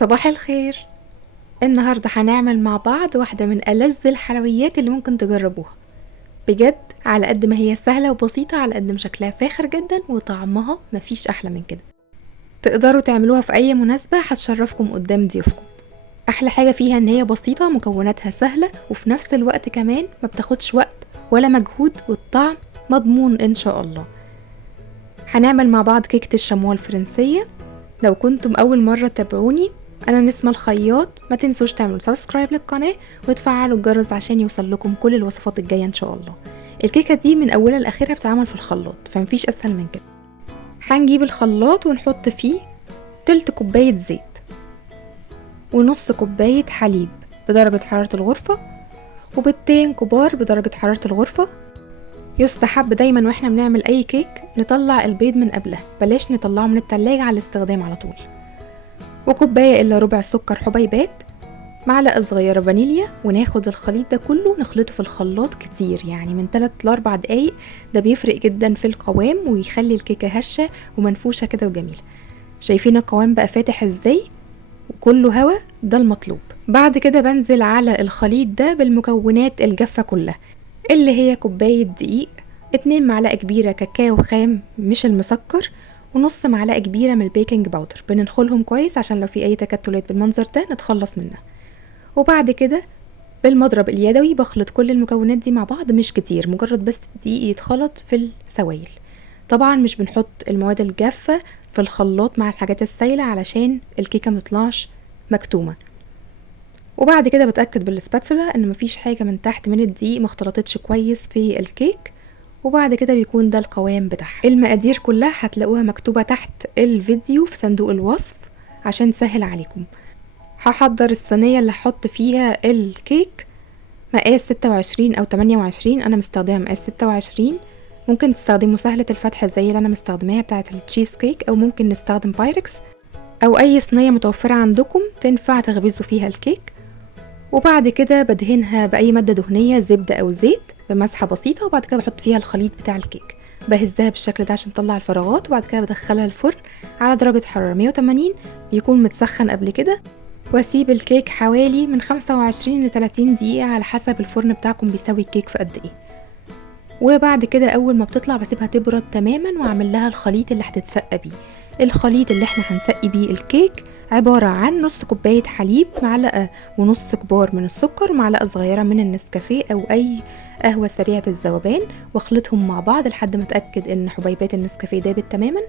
صباح الخير. النهاردة هنعمل مع بعض واحدة من ألذ الحلويات اللي ممكن تجربوها بجد. على قد ما هي سهلة وبسيطة، على قد ما شكلها فاخر جدا وطعمها مفيش أحلى من كده. تقدروا تعملوها في أي مناسبة هتشرفكم قدام ضيوفكم. أحلى حاجة فيها إن هي بسيطة، مكوناتها سهلة، وفي نفس الوقت كمان ما بتاخدش وقت ولا مجهود، والطعم مضمون إن شاء الله. هنعمل مع بعض كيكة الشموع الفرنسية. لو كنتم أول مرة تتابعوني، أنا نسمة الخياط. ما تنسوش تعملوا سبسكرايب للقناة وتفعلوا الجرس عشان يوصل لكم كل الوصفات الجاية إن شاء الله. الكيكة دي من أولها لآخرها بتتعمل في الخلاط، فمفيش أسهل من كده. هنجيب الخلاط ونحط فيه تلت كوباية زيت ونص كوباية حليب بدرجة حرارة الغرفة، وبيضتين كبار بدرجة حرارة الغرفة. يستحب دايما واحنا بنعمل اي كيك نطلع البيض من قبلها، بلاش نطلعه من التلاجة على الاستخدام على طول. وكوباية الا ربع سكر حبيبات، معلقة صغيرة فانيليا، وناخد الخليط ده كله نخلطه في الخلاط كتير، يعني من 3 ل 4 دقايق. ده بيفرق جدا في القوام ويخلي الكيكة هشة ومنفوشة كده وجميلة. شايفين القوام بقى فاتح ازاي وكله هوا؟ ده المطلوب. بعد كده بنزل على الخليط ده بالمكونات الجافة كلها، اللي هي كوباية دقيق، 2 معلقة كبيرة كاكاو خام مش المسكر، ونص معلقة كبيرة من البيكنج باودر. بننخلهم كويس عشان لو في اي تكتلات بالمنظر ده نتخلص منها. وبعد كده بالمضرب اليدوي بخلط كل المكونات دي مع بعض، مش كتير، مجرد بس الدقيق يتخلط في السوائل. طبعا مش بنحط المواد الجافة في الخلاط مع الحاجات السايلة علشان الكيكة متطلعش مكتومة. وبعد كده بتأكد بالسباتولا ان مفيش حاجة من تحت من الدقيق مختلطتش كويس في الكيك. وبعد كده بيكون ده القوام بتاعها. المقادير كلها هتلاقوها مكتوبة تحت الفيديو في صندوق الوصف عشان تسهل عليكم. هحضر الصينية اللي هحط فيها الكيك، مقاس 26 او 28. انا مستخدمة مقاس 26. ممكن تستخدموا سهلة الفتح زي اللي انا مستخدماها بتاعة التشيز كيك، او ممكن نستخدم بايركس او اي صينية متوفرة عندكم تنفع تخبزوا فيها الكيك. وبعد كده بدهنها بأي مادة دهنية، زبدة أو زيت، بمسحة بسيطة. وبعد كده بحط فيها الخليط بتاع الكيك، بهزها بالشكل ده عشان تطلع الفراغات. وبعد كده بدخلها الفرن على درجة حرارة 180، يكون متسخن قبل كده. واسيب الكيك حوالي من 25 ل 30 دقيقة على حسب الفرن بتاعكم بيسوي الكيك في قد ايه. وبعد كده اول ما بتطلع بسيبها تبرد تماما واعمل لها الخليط اللي هتتسقى بيه. الخليط اللي احنا هنسقي بيه الكيك عبارة عن نص كوباية حليب، معلقة ونص كبار من السكر، ومعلقة صغيرة من النسكافيه او اي قهوة سريعة الذوبان، واخلطهم مع بعض لحد ما اتأكد ان حبيبات النسكافيه دابت تماما.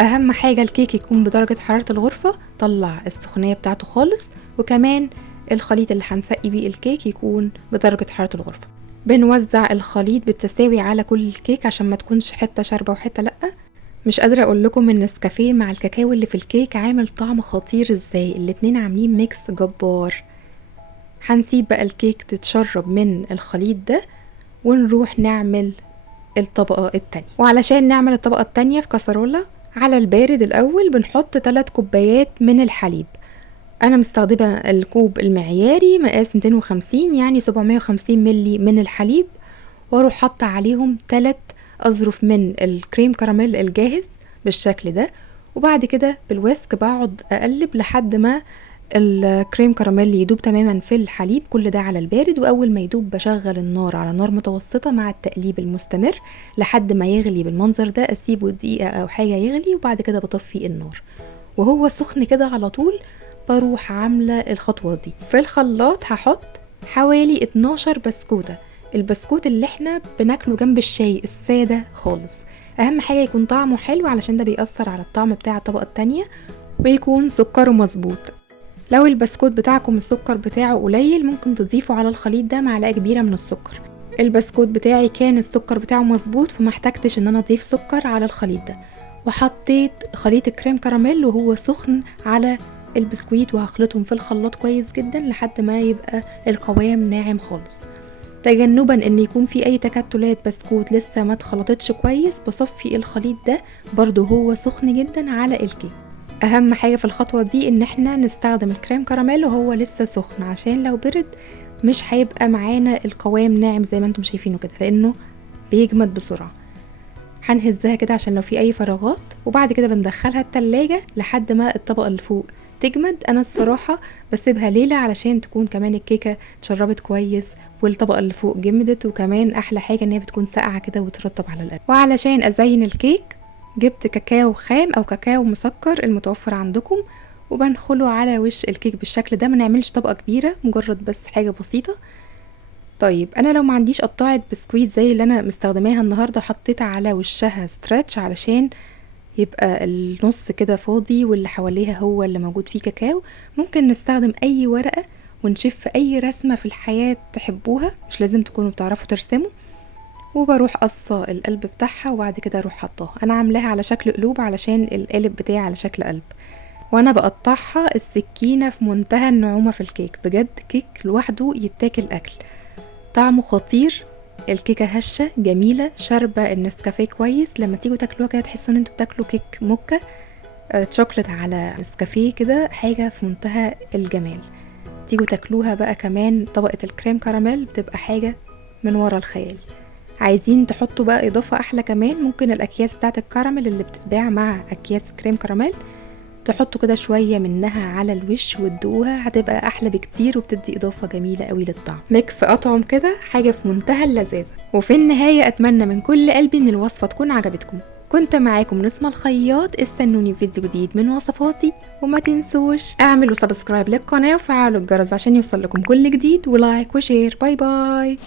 اهم حاجة الكيك يكون بدرجة حرارة الغرفة، طلع السخونية بتاعته خالص. وكمان الخليط اللي هنسقي بيه الكيك يكون بدرجة حرارة الغرفة. بنوزع الخليط بالتساوي على كل الكيك عشان ما تكونش حتة شاربة وحتة لأ. مش قادرة اقول لكم النسكافيه مع الكاكاو اللي في الكيك عامل طعم خطير ازاي، الاتنين عاملين ميكس جبار. هنسيب بقى الكيك تتشرب من الخليط ده ونروح نعمل الطبقة التانية. وعلشان نعمل الطبقة التانية في كسرولة على البارد الأول بنحط 3 كوبايات من الحليب. أنا مستخدمة الكوب المعياري مقاس 250، يعني 750 ملي من الحليب. واروح حاطة عليهم 3 أظرف من الكريم كراميل الجاهز بالشكل ده. وبعد كده بالويسك بقعد أقلب لحد ما الكريم كراميل يدوب تماما في الحليب، كل ده على البارد. واول ما يدوب بشغل النار على نار متوسطة مع التقليب المستمر لحد ما يغلي بالمنظر ده. اسيبه دقيقة او حاجة يغلي، وبعد كده بطفي النار وهو سخن كده على طول. بروح عاملة الخطوة دي في الخلاط. هحط حوالي 12 بسكوتة، البسكوت اللي احنا بناكله جنب الشاي السادة خالص. اهم حاجة يكون طعمه حلو علشان ده بيأثر على الطعم بتاع الطبقة التانية، ويكون سكره مظبوط. لو البسكوت بتاعكم السكر بتاعه قليل ممكن تضيفوا على الخليط ده معلقة كبيرة من السكر. البسكوت بتاعي كان السكر بتاعه مظبوط، فما احتجتش ان انا اضيف سكر على الخليط ده. وحطيت خليط الكريم كراميل وهو سخن على البسكويت، وهخلطهم في الخلاط كويس جدا لحد ما يبقى القوام ناعم خالص. تجنبا ان يكون في اي تكتلات بسكوت لسه ما اتخلطتش كويس، بصفي الخليط ده برضو هو سخن جدا على الكيك. اهم حاجة في الخطوة دي ان احنا نستخدم الكريم كراميل وهو لسه سخن، عشان لو برد مش هيبقى معانا القوام ناعم زي ما انتم شايفينه كده، لانه بيجمد بسرعة. هنهزها كده عشان لو في اي فراغات، وبعد كده بندخلها التلاجة لحد ما الطبقة اللي فوق تجمد. انا الصراحة بسيبها ليلة علشان تكون كمان الكيكة اتشربت كويس والطبقة اللي فوق جمدت، وكمان احلى حاجة ان هي بتكون ساقعة كده وترطب على القلب. وعلشان ازين الكيك جبت كاكاو خام او كاكاو مسكر المتوفر عندكم، وبنخله على وش الكيك بالشكل ده. ما نعملش طبقة كبيرة، مجرد بس حاجة بسيطة. طيب انا لو ما عنديش قطاعة بسكويت زي اللي انا مستخدماها النهاردة، حطيت على وشها ستريتش علشان يبقى النص كده فاضي واللي حواليها هو اللي موجود فيه كاكاو. ممكن نستخدم اي ورقة ونشف اي رسمة في الحياة تحبوها، مش لازم تكونوا بتعرفوا ترسموا. وبروح قصة القلب بتاعها وبعد كده اروح حطاها. انا عاملاها على شكل قلوب علشان القالب بتاعي على شكل قلب. وانا بقطعها السكينة في منتهى النعومة في الكيك، بجد كيك لوحده يتاكل اكل، طعمه خطير. الكيكة هشة جميلة، شاربة النسكافيه كويس. لما تيجوا تاكلوها كده تحسوا ان انتوا بتاكلوا كيك موكا شوكليت على نسكافيه كده، حاجة في منتهى الجمال. تيجوا تاكلوها بقى كمان طبقة الكريم كراميل، بتبقى حاجة من ورا الخيال. عايزين تحطوا بقى اضافة احلى كمان، ممكن الاكياس بتاعت الكراميل اللي بتتباع مع اكياس كريم كراميل تحطوا كده شوية منها على الوش وتدوقوها، هتبقى احلى بكتير وبتدي اضافة جميلة قوي للطعم. ميكس اطعم كده، حاجة في منتهى اللذاذة. وفي النهاية اتمنى من كل قلبي ان الوصفة تكون عجبتكم. كنت معاكم نسمة الخياط، استنوني في فيديو جديد من وصفاتي، وما تنسوش اعملوا سبسكرايب للقناة وفعلوا الجرس عشان يوصل لكم كل جديد، ولايك وشير. باي باي.